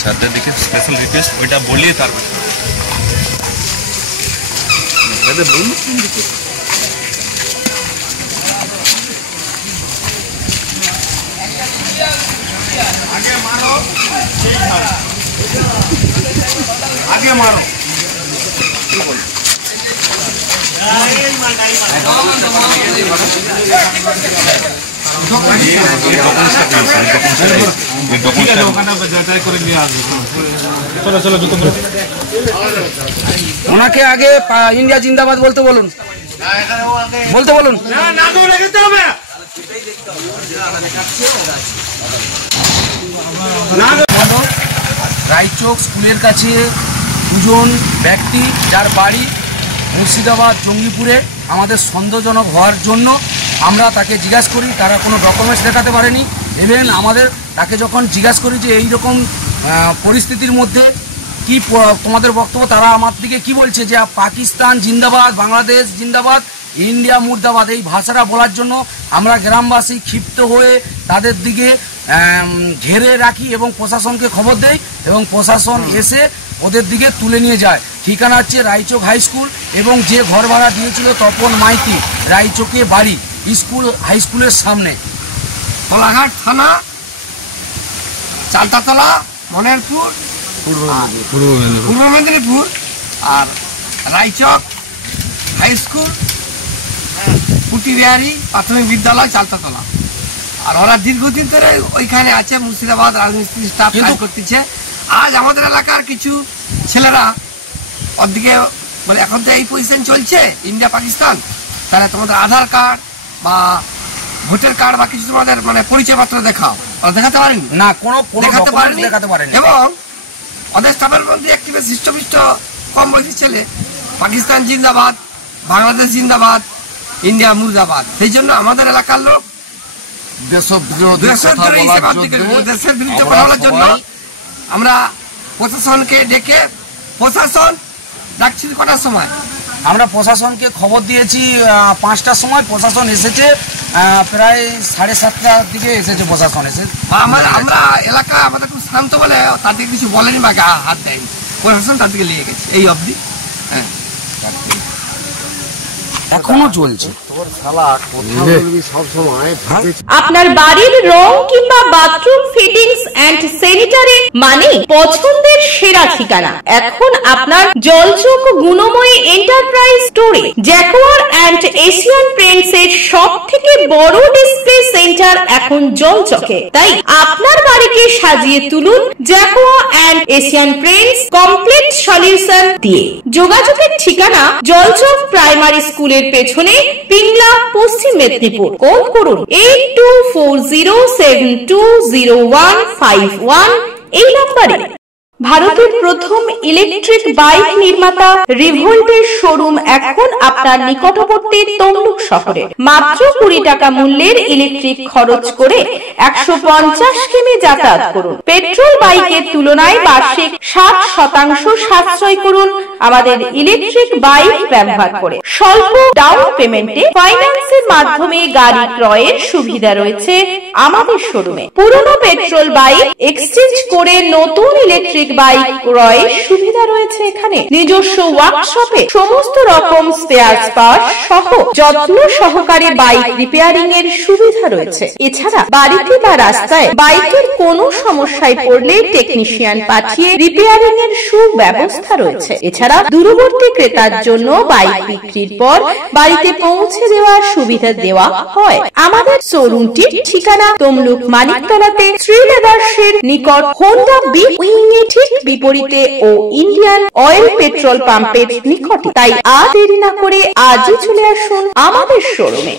স্যারদের দিকে special request ওইটা বলিয়ে তারপর आगे मारो ওনাকে আগে ইন্ডিয়া জিন্দাবাদ বলতে বলুন, বলতে বলুন। রায়চক স্কুলের কাছে দুজন ব্যক্তি যার বাড়ি মুর্শিদাবাদ জঙ্গিপুরে আমাদের সন্দেহজনক হওয়ার জন্য আমরা তাকে জিজ্ঞাসা করি, তারা কোনো ডকুমেন্টস দেখাতে পারেনি। ইভেন আমাদের তাকে যখন জিজ্ঞাসা করি যে এইরকম পরিস্থিতির মধ্যে কি তোমাদের বক্তব্য, তারা আমার দিকে কি বলছে যে পাকিস্তান জিন্দাবাদ, বাংলাদেশ জিন্দাবাদ, ইন্ডিয়া মুর্দাবাদ, এই ভাষাটা বলার জন্য আমরা গ্রামবাসী ক্ষিপ্ত হয়ে তাদের দিকে ঘেরে রাখি এবং প্রশাসনকে খবর দেই এবং প্রশাসন এসে ওদের দিকে তুলে নিয়ে যায়। ঠিকানা হচ্ছে রায়চক হাই স্কুল এবং যে ঘর ভাড়া দিয়েছিল তপন মাইতি, রায়চকে বাড়ি, স্কুল হাই স্কুলের সামনে। কোলাঘাট থানা, চালতাতলা, মনেরপুর, পূর্ব মেদিনীপুর, আর রায়চক হাই স্কুল, পুটিবিহারি প্রাথমিক বিদ্যালয়, চালতাতলা। আর ওরা দীর্ঘদিন ধরে ওইখানে আছে, মুর্শিদাবাদ রাজমিস্ত্রি স্টাফ কাজ করতেছে। আজ আমাদের এলাকার কিছু ছেলেরা ওদিকে বলে এখন তো এই পজিশন চলছে ইন্ডিয়া পাকিস্তান, তাহলে তোমাদের আধার কার্ড বা ভোটার কার্ড বা কিছু তোমাদের মানে পরিচয়পত্র দেখাও। ওরা দেখাতে পারেনি, না কোনো দেখাতে পারেনি। এবং ওদের স্টাফের মধ্যে একটি বেশ হৃষ্টপুষ্ট কম বয়সী ছেলে পাকিস্তান জিন্দাবাদ, বাংলাদেশ জিন্দাবাদ, ইন্ডিয়া মুর্দাবাদ। সেই জন্য আমাদের এলাকার লোক দেশের বিরুদ্ধে কথা বলার জন্য আমরা প্রশাসনকে ডেকে, প্রশাসন ডাকছিল কটার সময়, আমরা প্রশাসনকে খবর দিয়েছি 5টার সময়, প্রশাসন এসেছে প্রায় 7:30টার দিকে এসেছে প্রশাসন এসে। আমরা এলাকা আমাদের খুব শান্ত বলে তাদের কিছু বলেনি বা গা হাত দেয়নি, প্রশাসন তার দিকে নিয়ে গেছে এই অবধি। হ্যাঁ, এখনো চলছে। আপনার বাড়ির রং কিংবা বাথরুম ফিটিংস এন্ড স্যানিটারি মানে পছন্দের সেরা ঠিকানা এখন আপনার জলচক গুণময়ী এন্টারপ্রাইজ স্টোরে। জ্যাকোয়ার এন্ড এশিয়ান পেইন্টস এর সব থেকে বড় ডিসপ্লে সেন্টার এখন জলচকে, তাই আপনার বাড়িকে সাজিয়ে তুলুন Jaquar and Asian Paints complete solution দিয়ে। যোগাযোগের ঠিকানা জলচক প্রাইমারি স্কুলের পেছনে, পিংলা, পশ্চিম মেদিনীপুর। কল করুন 8240720151 এই নম্বরে। ভারতের প্রথম ইলেকট্রিক বাইক নির্মাতা রিভোল্টের শোরুম এখন আপনার নিকটবর্তী তমলুক শহরে। মাত্র 20 টাকা মূল্যের ইলেকট্রিক খরচ করে 150 কিমি যাতায়াত করুন। পেট্রোল বাইকের তুলনায় বার্ষিক 60% সাশ্রয় করুন আমাদের ইলেকট্রিক বাইক ব্যবহার করে। স্বল্প ডাউন পেমেন্টে ফাইন্যান্সের মাধ্যমে গাড়ি ক্রয়ের সুবিধা রয়েছে আমাদের শোরুমে। পুরনো পেট্রোল বাইক এক্সচেঞ্জ করে নতুন ইলেকট্রিক বাইক ক্রয়ের সুবিধা রয়েছে এখানে। নিজস্ব ওয়ার্কশপে সমস্ত রকম স্পেয়ার পার্টস সহ যত্ন সহকারে বাইক রিপেয়ারিং এর সুবিধা রয়েছে। এছাড়া বাড়িতে বা রাস্তায় বাইকের কোনো সমস্যায় পড়লে টেকনিশিয়ান পাঠিয়ে রিপেয়ারিং এর সুব্যবস্থা রয়েছে। এছাড়া দূরবর্তী ক্রেতার জন্য বাইক বিক্রির পর বাড়িতে পৌঁছে দেওয়ার সুবিধা দেওয়া হয়। আমাদের শোরুমটির ঠিকানা তমলুক মানিকতলাতে শ্রী লেদার্সের নিকট হোন্ডা বিগ উইং এর ঠিক বিপরীতে ও ইন্ডিয়ান অয়েল পেট্রোল পাম্পের নিকটে। তাই আর দেরি না করে আজই চলে আসুন আমাদের শোরুমে।